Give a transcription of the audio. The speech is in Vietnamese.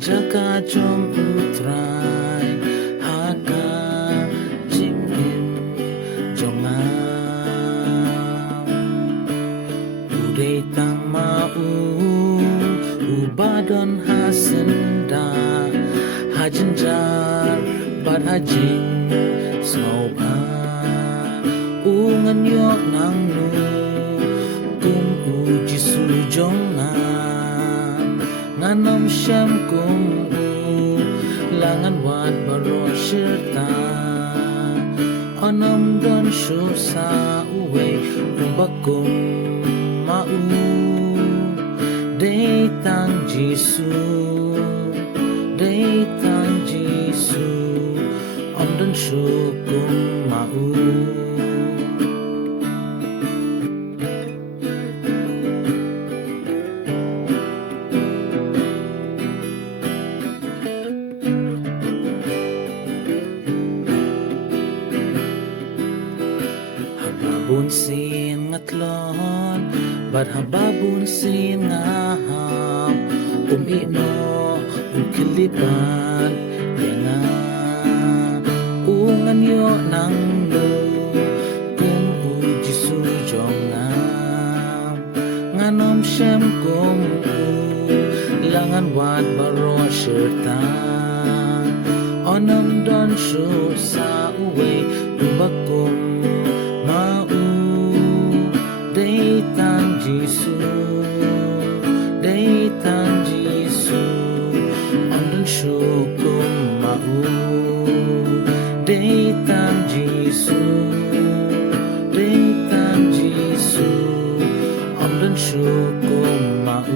jaka jong utrai haka jingim jongam udai tang mau ubadon hasenda hajinjar bad hajing snowba ungan yok nang nu kum uji sujongan nganom syam kum langan wat baro shirta onom don shusa uwe kumbakum mau Datang Jisu Datang Jisu Om dan syukum mau Hababun sin ngatlon Bad hababun sin ngaham ino kilipan Yenga ungan yo nang lo Kung uji sujongam Nganom syem kung langan wat baro syerta Onom don shu sa uwe Lumbakum mau Datang Jisu Datang Jisu Om dan syukum mau Datang Jisu Datang Jisu Om dan syukum mau